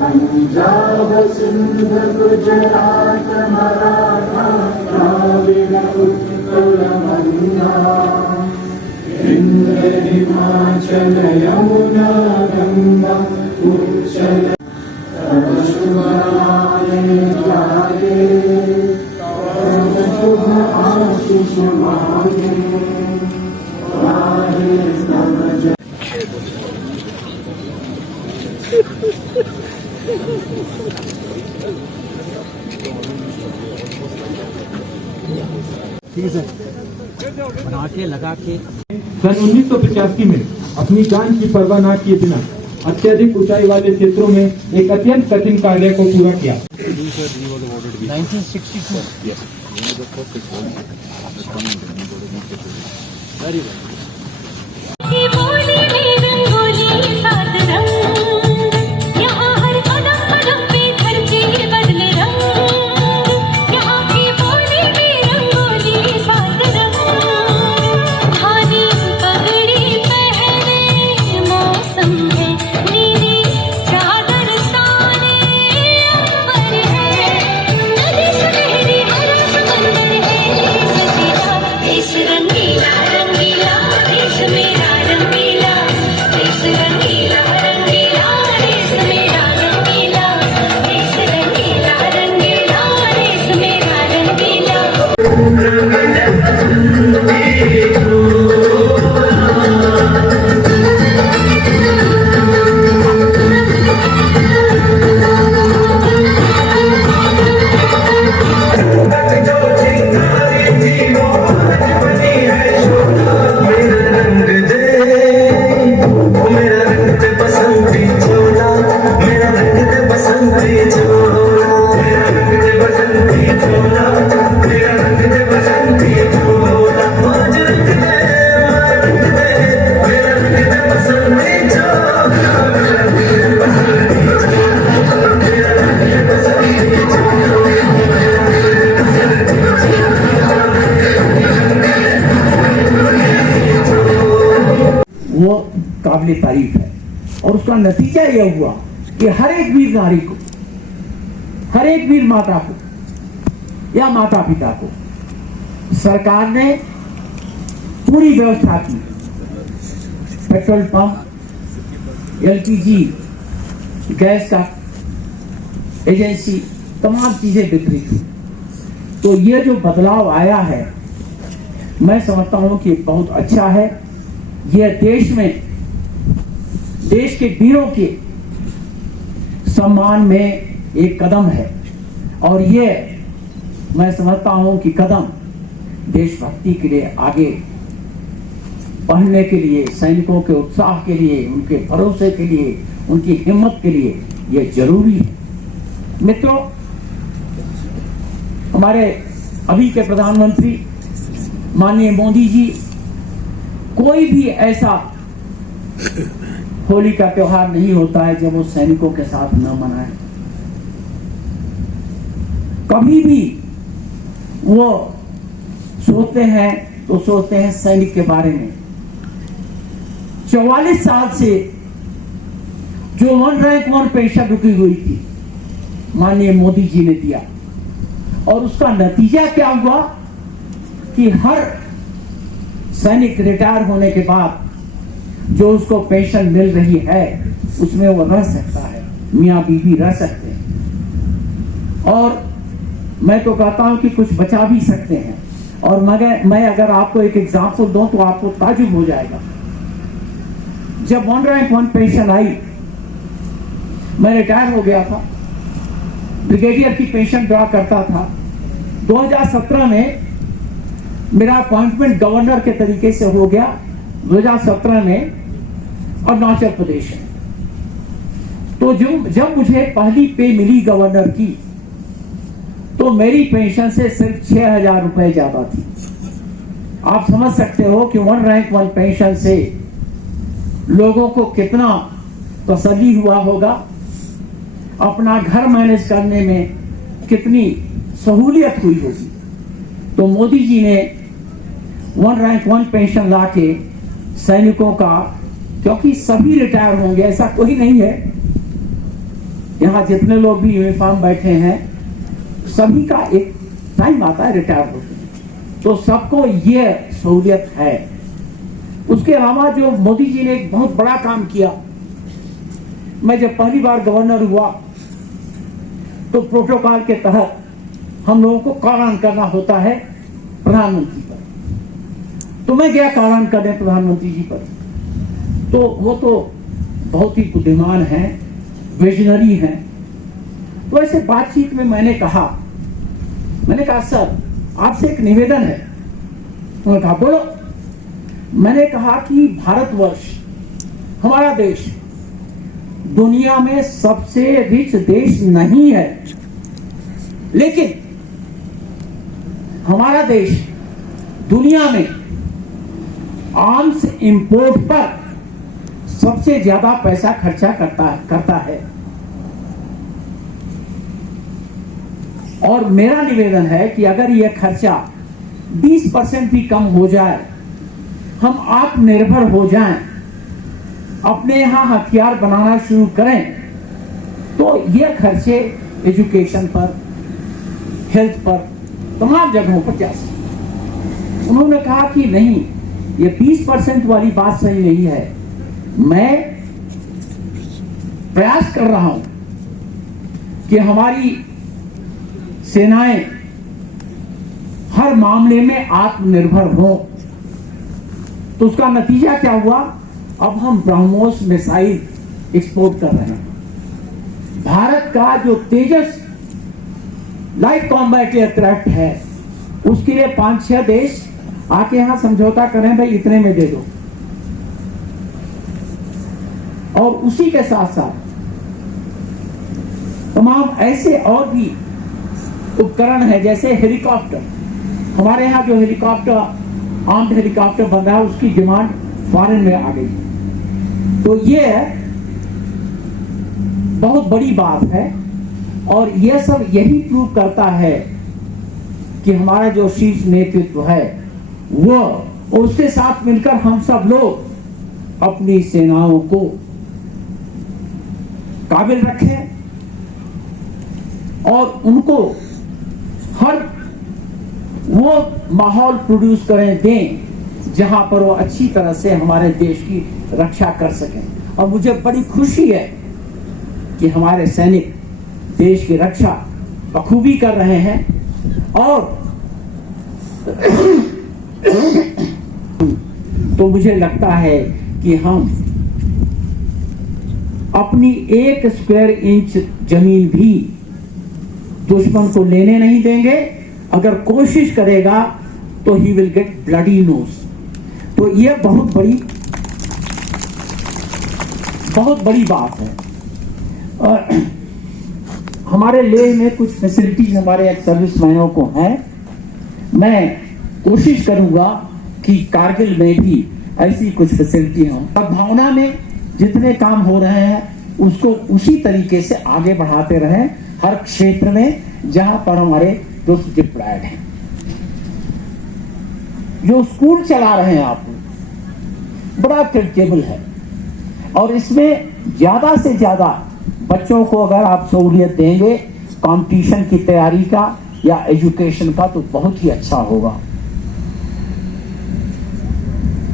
पंजाब सिंध गुजरात मराठा द्राविड उत्कल बंगा विंध्य हिमाचल यमुना गंगा उच्चल तव शुभ नामे जागे तव शुभ आशीष मांगे गाहे तव जय। ठीक है बना के लगा के सन 1985 में अपनी जान की परवाह न किए बिना अत्यधिक ऊंचाई वाले क्षेत्रों में एक अत्यंत कठिन कार्य को पूरा किया। 1962 वेरी वेल। वो काबिल तारीफ है और उसका नतीजा यह हुआ कि हर एक वीर नारी को, हर एक वीर माता को या माता पिता को सरकार ने पूरी व्यवस्था की। पेट्रोल पंप, एलपीजी गैस का एजेंसी, तमाम चीजें वितरित हुई। तो ये जो बदलाव आया है मैं समझता हूं कि बहुत अच्छा है। यह देश में, देश के वीरों के सम्मान में एक कदम है और ये मैं समझता हूं कि कदम देशभक्ति के लिए आगे बढ़ने के लिए, सैनिकों के उत्साह के लिए, उनके भरोसे के लिए, उनकी हिम्मत के लिए यह जरूरी है। मित्रों, हमारे अभी के प्रधानमंत्री माननीय मोदी जी कोई भी ऐसा होली का त्योहार नहीं होता है जब वो सैनिकों के साथ न मनाए। कभी भी वो सोचते हैं तो सोचते हैं सैनिक के बारे में। 44 साल से जो 1 रैंक 1 पेंशन रुकी हुई थी माननीय मोदी जी ने दिया और उसका नतीजा क्या हुआ कि हर सैनिक रिटायर होने के बाद जो उसको पेंशन मिल रही है उसमें वो रह सकता है, मियाँ बीवी रह सकते हैं और मैं तो कहता हूं कि कुछ बचा भी सकते हैं। और मैं अगर आपको एक एग्जांपल दूं तो आपको ताजुब हो जाएगा। जब 1 रैंक 1 पेंशन आई, मैं रिटायर हो गया था, ब्रिगेडियर की पेंशन ड्रा करता था। 2017 में मेरा अपॉइंटमेंट गवर्नर के तरीके से हो गया 2017 में अरुणाचल प्रदेश में। तो तो जब मुझे पहली पे मिली गवर्नर की, तो मेरी पेंशन से सिर्फ 6,000 रुपए ज्यादा थी। आप समझ सकते हो कि 1 रैंक 1 पेंशन से लोगों को कितना तसल्ली हुआ होगा, अपना घर मैनेज करने में कितनी सहूलियत हुई होगी। तो मोदी जी ने 1 रैंक 1 पेंशन लाके सैनिकों का, क्योंकि सभी रिटायर होंगे, ऐसा कोई नहीं है, यहाँ जितने लोग भी यूनिफॉर्म बैठे हैं सभी का एक टाइम आता है रिटायर होने, तो सबको ये सहूलियत है। उसके अलावा जो मोदी जी ने एक बहुत बड़ा काम किया, मैं जब पहली बार गवर्नर हुआ तो प्रोटोकॉल के तहत हम लोगों को कार्यान्वयन करना होता है प्रधानमंत्री पर। तो मैं गया कार्यान्वयन करने प्रधानमंत्री जी पर, तो वो तो बहुत ही बुद्धिमान हैं, विजनरी हैं। तो ऐसे बातचीत में मैंने कहा सर आपसे एक निवेदन है। उन्होंने कहा बोलो। मैंने कहा कि भारतवर्ष, हमारा देश दुनिया में सबसे रिच देश नहीं है, लेकिन हमारा देश दुनिया में आर्म्स इंपोर्ट पर सबसे ज्यादा पैसा खर्चा करता है। और मेरा निवेदन है कि अगर यह खर्चा 20% भी कम हो जाए, हम आत्मनिर्भर हो जाएं, अपने यहां हथियार बनाना शुरू करें, तो यह खर्चे एजुकेशन पर, हेल्थ पर, तमाम जगहों पर जा सकते। उन्होंने कहा कि नहीं, ये 20% वाली बात सही नहीं है। मैं प्रयास कर रहा हूं कि हमारी सेनाएं हर मामले में आत्मनिर्भर हों। तो उसका नतीजा क्या हुआ? अब हम ब्रह्मोस मिसाइल एक्सपोर्ट कर रहे हैं। भारत का जो तेजस लाइट कॉम्बैट एयरक्राफ्ट है, उसके लिए 5-6 देश आके यहां समझौता करें, भाई इतने में दे दो। और उसी के साथ साथ तमाम ऐसे और भी उपकरण है, जैसे हेलीकॉप्टर। हमारे यहाँ जो हेलीकॉप्टर, आर्म्ड हेलीकॉप्टर बन रहा है, उसकी डिमांड फॉरेन में आ गई। तो ये बहुत बड़ी बात है, और यह सब यही प्रूव करता है कि हमारा जो शीर्ष नेतृत्व है वो, उसके साथ मिलकर हम सब लोग अपनी सेनाओं को काबिल रखें और उनको हर वो माहौल प्रोड्यूस दें जहां पर वो अच्छी तरह से हमारे देश की रक्षा कर सकें। और मुझे बड़ी खुशी है कि हमारे सैनिक देश की रक्षा बखूबी कर रहे हैं। और तो मुझे लगता है कि हम अपनी 1 स्क्वायर इंच जमीन भी दुश्मन को लेने नहीं देंगे। अगर कोशिश करेगा तो he will get bloody nose. तो यह बहुत बड़ी बात है। और हमारे लेह में कुछ फैसिलिटीज हमारे सर्विसमैनों को हैं। मैं कोशिश करूंगा कि कारगिल में भी ऐसी कुछ फैसिलिटी हो। भावना में जितने काम हो रहे हैं उसको उसी तरीके से आगे बढ़ाते रहें, हर क्षेत्र में जहां पर हमारे दोस्त डिप्लॉयड हैं। जो स्कूल चला रहे हैं आप, बड़ा क्रेडिटेबल है, और इसमें ज्यादा से ज्यादा बच्चों को अगर आप सहूलियत देंगे कंपटीशन की तैयारी का या एजुकेशन का, तो बहुत ही अच्छा होगा।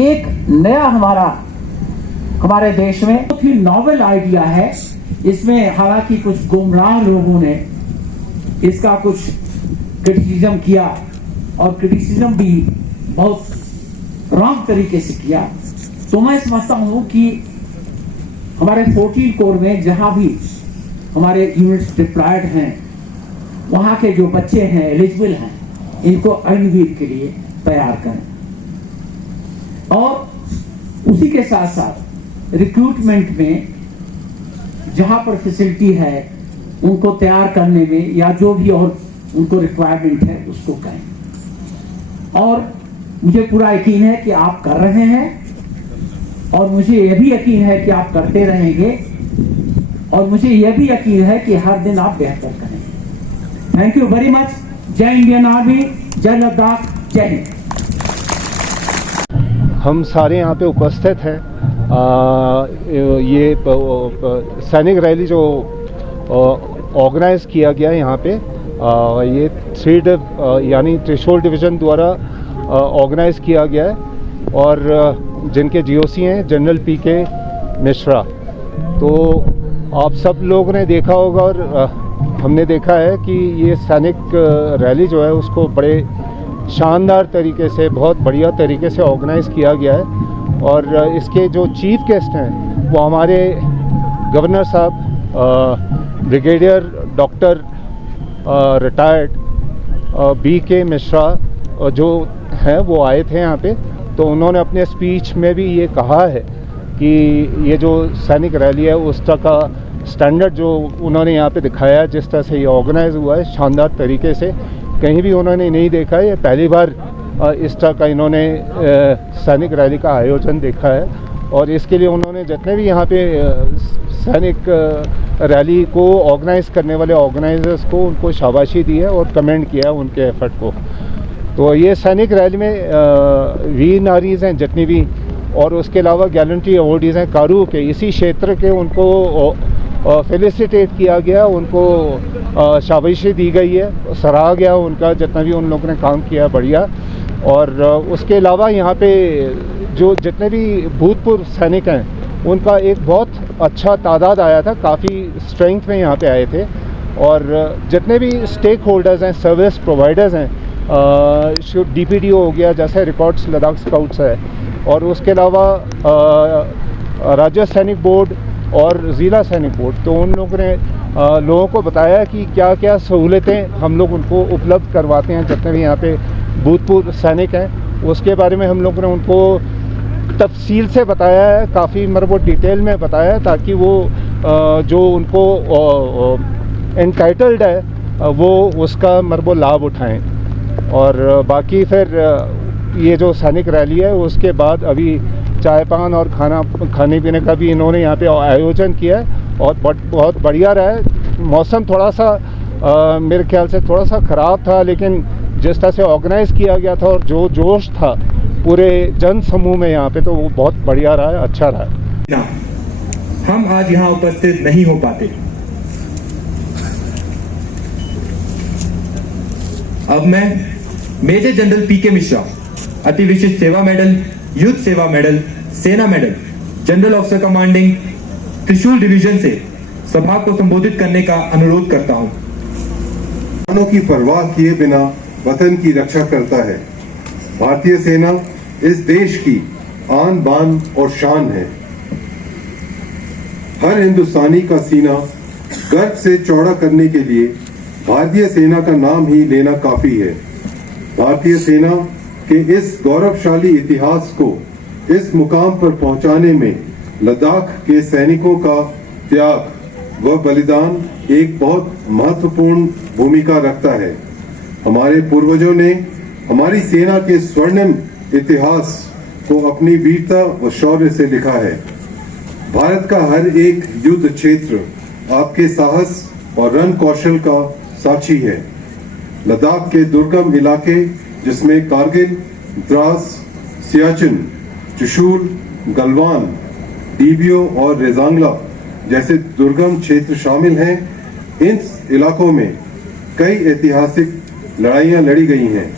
एक नया हमारे देश में बहुत ही नॉवेल आइडिया है। इसमें हालांकि कुछ गुमराह लोगों ने इसका कुछ क्रिटिसिज्म किया, और क्रिटिसिज्म भी बहुत रॉन्ग तरीके से किया। तो मैं समझता हूं कि हमारे 14 कोर में जहां भी हमारे यूनिट्स डिप्लॉयड हैं, वहां के जो बच्चे हैं, एलिजिबल हैं, इनको अग्निवीर के लिए तैयार करें। और उसी के साथ साथ रिक्रूटमेंट में जहां पर फैसिलिटी है उनको तैयार करने में या जो भी और उनको रिक्वायरमेंट है उसको करें। और मुझे पूरा यकीन है कि आप कर रहे हैं और मुझे यह भी यकीन है कि आप करते रहेंगे और मुझे यह भी यकीन है कि हर दिन आप बेहतर करेंगे। Thank you very much. जय इंडियन आर्मी, जय लद्दाख, जय हिंद। हम सारे यहाँ पे उपस्थित हैं। ये सैनिक रैली जो ऑर्गेनाइज किया गया है यहाँ पे, ये यानी त्रिशूल डिवीज़न द्वारा ऑर्गेनाइज किया गया है और जिनके जीओसी हैं जनरल पीके मिश्रा। तो आप सब लोगों ने देखा होगा और हमने देखा है कि ये सैनिक रैली जो है उसको बड़े शानदार तरीके से, बहुत बढ़िया तरीके से ऑर्गेनाइज किया गया है। और इसके जो चीफ गेस्ट हैं वो हमारे गवर्नर साहब, brigadier doctor retired BK Mishra जो हैं वो आए थे यहाँ पे। तो उन्होंने अपने स्पीच में भी ये कहा है कि ये जो सैनिक रैली है उसका का स्टैंडर्ड जो उन्होंने यहाँ पे दिखाया है, जिस तरह से ये ऑर्गेनाइज हुआ है शानदार तरीके से, कहीं भी उन्होंने नहीं देखा है। ये पहली बार इस तरह का इन्होंने सैनिक रैली का आयोजन देखा है और इसके लिए उन्होंने जितने भी यहाँ पे सैनिक रैली को ऑर्गेनाइज करने वाले ऑर्गेनाइजर्स को उनको शाबाशी दी है और कमेंट किया है उनके एफर्ट को। तो ये सैनिक रैली में वीर नारीज़ हैं जितनी भी, और उसके अलावा गैलेंट्री अवॉर्डीज़ हैं कारू के, इसी क्षेत्र के, उनको फेलिसिटेट किया गया, उनको शाबाशी दी गई है, सराहा गया उनका जितना भी उन लोगों ने काम किया बढ़िया। और उसके अलावा यहाँ पे जो जितने भी भूतपूर्व सैनिक हैं उनका एक बहुत अच्छा तादाद आया था, काफ़ी स्ट्रेंथ में यहाँ पे आए थे। और जितने भी स्टेक होल्डर्स हैं, सर्विस प्रोवाइडर्स हैं, DPDO हो गया, जैसे रिकॉर्ड्स लद्दाख स्काउट्स है, और उसके अलावा राज्य सैनिक बोर्ड और ज़िला सैनिक बोर्ड, तो उन लोगों ने लोगों को बताया कि क्या क्या सहूलतें हम लोग उनको उपलब्ध करवाते हैं जितने भी यहाँ पे भूतपूर्व सैनिक हैं। उसके बारे में हम लोगों ने उनको तफसील से बताया है, काफ़ी मतलब डिटेल में बताया है, ताकि वो जो उनको एंटाइटल्ड है वो उसका मतलब लाभ उठाएं। और बाकी फिर ये जो सैनिक रैली है उसके बाद अभी चाय पान और खाने पीने का भी इन्होंने यहाँ पे आयोजन किया है और बहुत बढ़िया रहा है। मौसम थोड़ा सा मेरे ख्याल से थोड़ा सा ख़राब था, लेकिन जिस तरह से ऑर्गेनाइज़ किया गया था और जो जोश था पूरे जन समूह में यहाँ पे, तो वो बहुत बढ़िया रहा है, अच्छा रहा है। हम आज यहाँ उपस्थित नहीं हो पाते। अब मैं मेजर जनरल पीके मिश्रा, अति विशिष्ट सेवा मेडल, युद्ध सेवा मेडल, सेना मेडल, जनरल ऑफिसर कमांडिंग त्रिशूल डिवीजन से सभा को संबोधित करने का अनुरोध करता हूं। प्राणों की परवाह किए बिना वतन की रक्षा करता है। भारतीय सेना इस देश की आन बान और शान है। हर हिंदुस्तानी का सीना गर्व से चौड़ा करने के लिए भारतीय सेना का नाम ही लेना काफी है। भारतीय सेना के इस गौरवशाली इतिहास को इस मुकाम पर पहुंचाने में लद्दाख के सैनिकों का त्याग व बलिदान एक बहुत महत्वपूर्ण भूमिका रखता है। हमारे पूर्वजों ने हमारी सेना के स्वर्णिम इतिहास को अपनी वीरता व शौर्य से लिखा है। भारत का हर एक युद्ध क्षेत्र आपके साहस और रण कौशल का साक्षी है। लद्दाख के दुर्गम इलाके जिसमें कारगिल, द्रास, सियाचिन, त्रिशूल, गलवान, डीबियो और रेजांगला जैसे दुर्गम क्षेत्र शामिल हैं। इन इलाकों में कई ऐतिहासिक लड़ाइयां लड़ी गई हैं,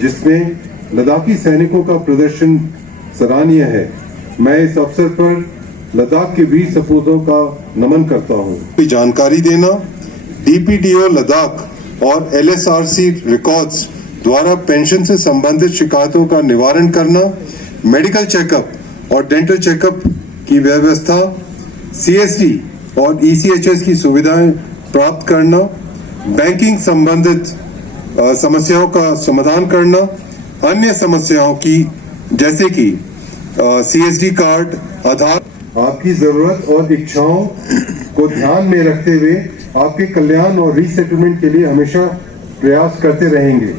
जिसमें लद्दाखी सैनिकों का प्रदर्शन सराहनीय है। मैं इस अवसर पर लद्दाख के वीर सपूतों का नमन करता हूं। जानकारी देना, DPDO लद्दाख और LSRC रिकॉर्ड्स द्वारा पेंशन से संबंधित शिकायतों का निवारण करना, मेडिकल चेकअप और डेंटल चेकअप की व्यवस्था, CSD और ECHS की सुविधाएं प्राप्त करना, बैंकिंग संबंधित समस्याओं का समाधान करना, अन्य समस्याओं की जैसे कि CSD कार्ड, आधार, आपकी जरूरत और इच्छाओं को ध्यान में रखते हुए आपके कल्याण और रीसेटलमेंट के लिए हमेशा प्रयास करते रहेंगे।